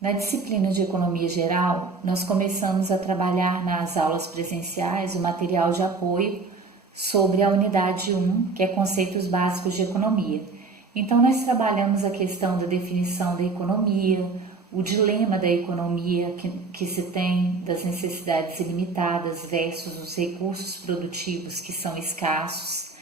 Na disciplina de Economia Geral, nós começamos a trabalhar nas aulas presenciais o material de apoio sobre a unidade 1, que é Conceitos Básicos de Economia. Então, nós trabalhamos a questão da definição da economia, o dilema da economia que se tem das necessidades ilimitadas versus os recursos produtivos que são escassos.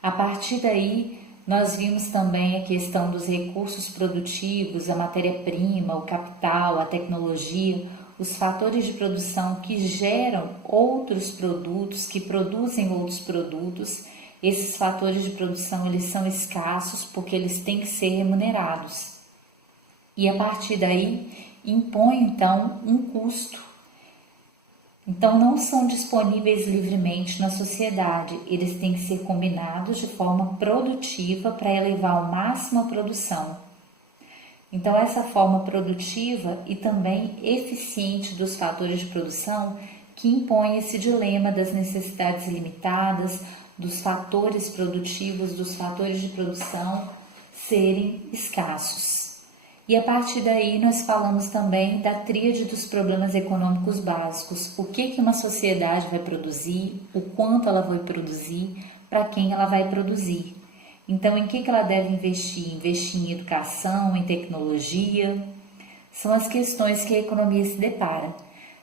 A partir daí, nós vimos também a questão dos recursos produtivos, a matéria-prima, o capital, a tecnologia, os fatores de produção que geram outros produtos, que produzem outros produtos. Esses fatores de produção eles são escassos porque eles têm que ser remunerados. E a partir daí impõe então um custo. Então não são disponíveis livremente na sociedade, eles têm que ser combinados de forma produtiva para elevar ao máximo a produção. Então essa forma produtiva e também eficiente dos fatores de produção que impõe esse dilema das necessidades ilimitadas, dos fatores produtivos, dos fatores de produção serem escassos. E a partir daí nós falamos também da tríade dos problemas econômicos básicos. O que uma sociedade vai produzir, o quanto ela vai produzir, para quem ela vai produzir. Então, em que ela deve investir? Investir em educação, em tecnologia. São as questões que a economia se depara.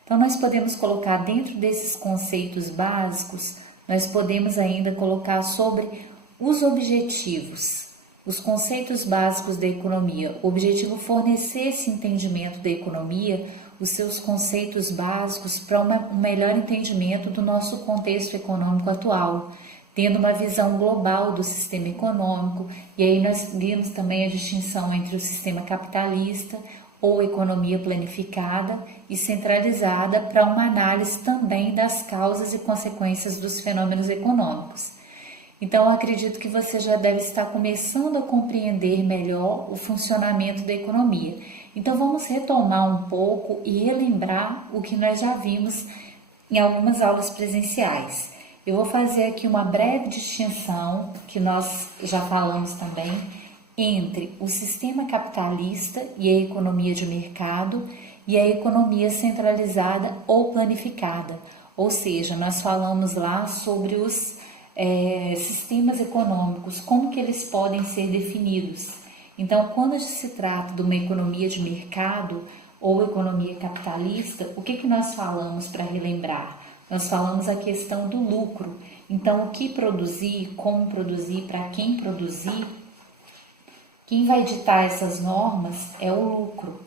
Então, nós podemos colocar dentro desses conceitos básicos, nós podemos ainda colocar sobre os objetivos. Os conceitos básicos da economia. O objetivo é fornecer esse entendimento da economia, os seus conceitos básicos para um melhor entendimento do nosso contexto econômico atual, tendo uma visão global do sistema econômico. E aí nós vimos também a distinção entre o sistema capitalista ou economia planificada e centralizada para uma análise também das causas e consequências dos fenômenos econômicos. Então, eu acredito que você já deve estar começando a compreender melhor o funcionamento da economia. Então, vamos retomar um pouco e relembrar o que nós já vimos em algumas aulas presenciais. Eu vou fazer aqui uma breve distinção, que nós já falamos também, entre o sistema capitalista e a economia de mercado e a economia centralizada ou planificada. Ou seja, nós falamos lá sobre os sistemas econômicos, como que eles podem ser definidos. Então, quando se trata de uma economia de mercado ou economia capitalista, o que nós falamos para relembrar? Nós falamos a questão do lucro. Então, o que produzir, como produzir, para quem produzir, quem vai ditar essas normas é o lucro.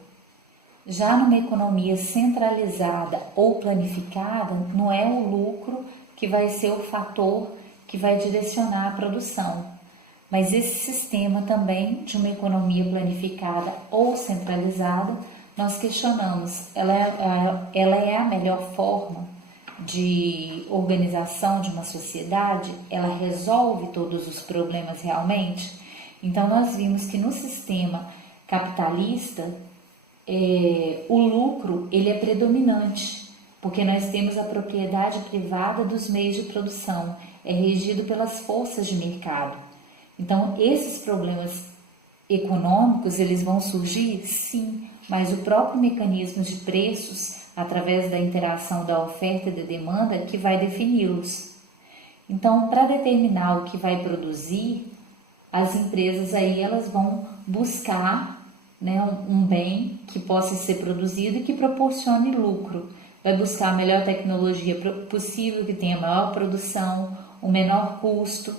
Já numa economia centralizada ou planificada, não é o lucro que vai ser o fator que vai direcionar a produção. Mas esse sistema também de uma economia planificada ou centralizada, nós questionamos, ela é a melhor forma de organização de uma sociedade? Ela resolve todos os problemas realmente? Então, nós vimos que no sistema capitalista, o lucro ele é predominante, porque nós temos a propriedade privada dos meios de produção, é regido pelas forças de mercado. Então, esses problemas econômicos, eles vão surgir? Sim, mas o próprio mecanismo de preços, através da interação da oferta e da demanda, que vai defini-los. Então, para determinar o que vai produzir, as empresas aí elas vão buscar, né, um bem que possa ser produzido e que proporcione lucro. Vai buscar a melhor tecnologia possível, que tenha maior produção, o menor custo.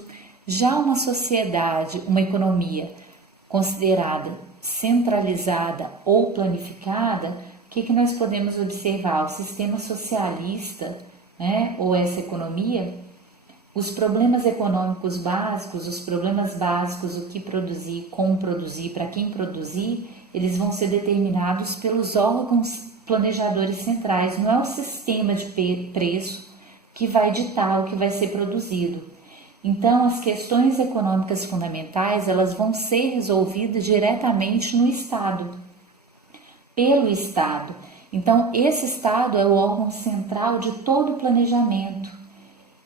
Já uma sociedade, uma economia considerada centralizada ou planificada, o que nós podemos observar? O sistema socialista, né, ou essa economia, os problemas econômicos básicos, os problemas básicos, o que produzir, como produzir, para quem produzir, eles vão ser determinados pelos órgãos planejadores centrais. Não é o sistema de preço que vai ditar o que vai ser produzido. Então, as questões econômicas fundamentais, elas vão ser resolvidas diretamente no Estado, pelo Estado. Então, esse Estado é o órgão central de todo o planejamento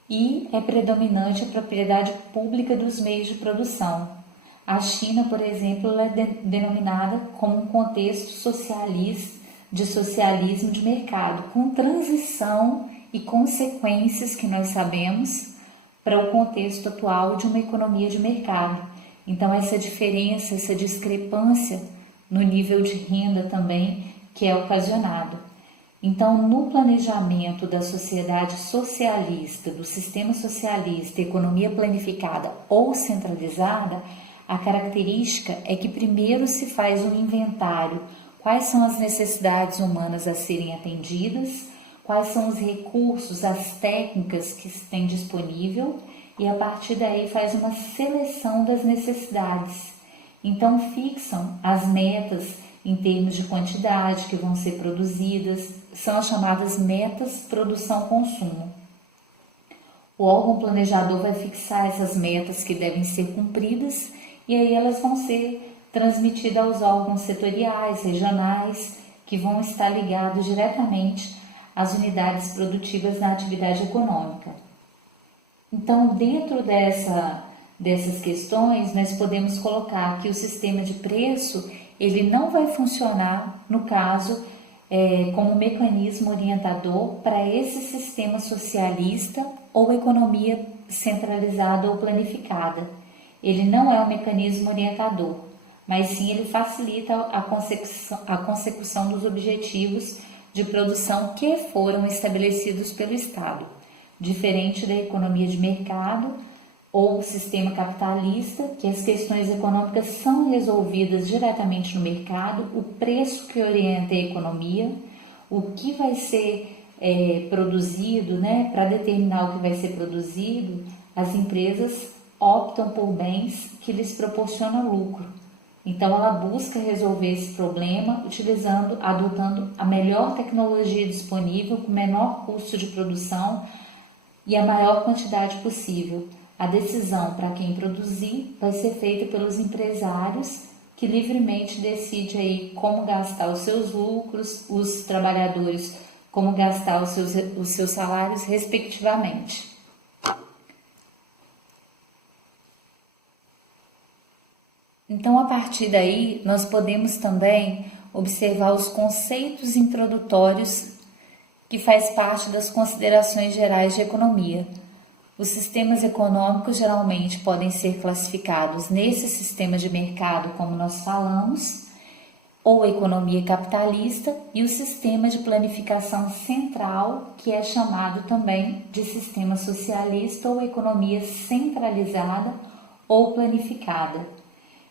e é predominante a propriedade pública dos meios de produção. A China, por exemplo, ela é denominada como um contexto de socialismo de mercado, com transição e consequências que nós sabemos para o contexto atual de uma economia de mercado. Então, essa diferença, essa discrepância no nível de renda também que é ocasionado. Então, no planejamento da sociedade socialista, do sistema socialista, economia planificada ou centralizada, a característica é que primeiro se faz um inventário, quais são as necessidades humanas a serem atendidas, quais são os recursos, as técnicas que se tem disponível, e a partir daí faz uma seleção das necessidades. Então fixam as metas em termos de quantidade que vão ser produzidas, são as chamadas metas produção-consumo. O órgão planejador vai fixar essas metas que devem ser cumpridas e aí elas vão ser transmitidas aos órgãos setoriais, regionais, que vão estar ligados diretamente às unidades produtivas na atividade econômica. Então, dentro dessas questões, nós podemos colocar que o sistema de preço ele não vai funcionar, no caso, como mecanismo orientador para esse sistema socialista ou economia centralizada ou planificada. Ele não é um mecanismo orientador, mas sim ele facilita a consecução dos objetivos de produção que foram estabelecidos pelo Estado, diferente da economia de mercado ou sistema capitalista, que as questões econômicas são resolvidas diretamente no mercado, o preço que orienta a economia, o que vai ser produzido, né, para determinar o que vai ser produzido, as empresas optam por bens que lhes proporcionam lucro. Então ela busca resolver esse problema adotando a melhor tecnologia disponível com o menor custo de produção e a maior quantidade possível. A decisão para quem produzir vai ser feita pelos empresários que livremente decidem aí como gastar os seus lucros, os trabalhadores como gastar os seus salários respectivamente. Então, a partir daí, nós podemos também observar os conceitos introdutórios que faz parte das considerações gerais de economia. Os sistemas econômicos geralmente podem ser classificados nesse sistema de mercado, como nós falamos, ou economia capitalista, e o sistema de planificação central, que é chamado também de sistema socialista ou economia centralizada ou planificada.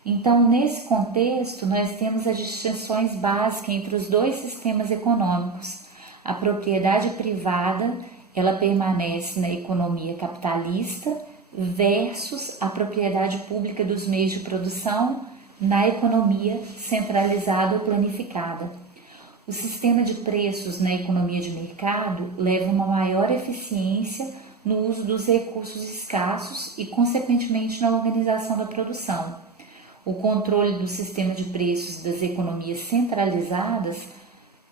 Então, nesse contexto, nós temos as distinções básicas entre os dois sistemas econômicos. A propriedade privada, ela permanece na economia capitalista versus a propriedade pública dos meios de produção na economia centralizada ou planificada. O sistema de preços na economia de mercado leva uma maior eficiência no uso dos recursos escassos e, consequentemente, na organização da produção. O controle do sistema de preços das economias centralizadas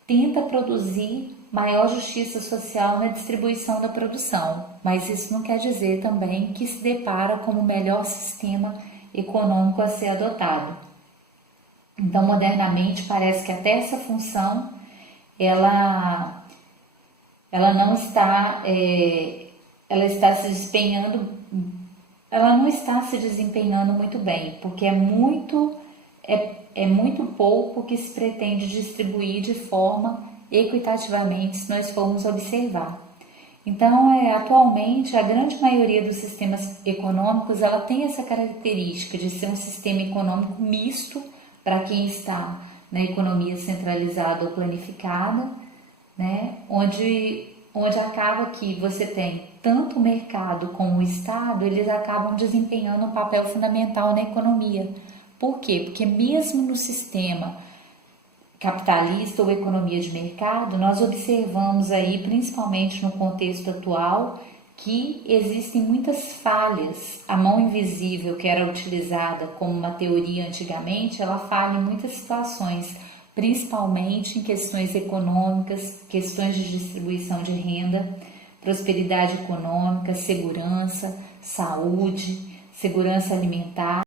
tenta produzir maior justiça social na distribuição da produção, mas isso não quer dizer também que se depara como o melhor sistema econômico a ser adotado. Então, modernamente, parece que até essa função ela não está, ela está se desempenhando. Ela não está se desempenhando muito bem, porque é muito pouco que se pretende distribuir de forma equitativamente se nós formos observar. Então, atualmente, a grande maioria dos sistemas econômicos ela tem essa característica de ser um sistema econômico misto para quem está na economia centralizada ou planificada, né? Onde acaba que você tem tanto o mercado como o Estado, eles acabam desempenhando um papel fundamental na economia. Por quê? Porque mesmo no sistema capitalista ou economia de mercado, nós observamos aí, principalmente no contexto atual, que existem muitas falhas. A mão invisível, que era utilizada como uma teoria antigamente, ela falha em muitas situações, principalmente em questões econômicas, questões de distribuição de renda, prosperidade econômica, segurança, saúde, segurança alimentar.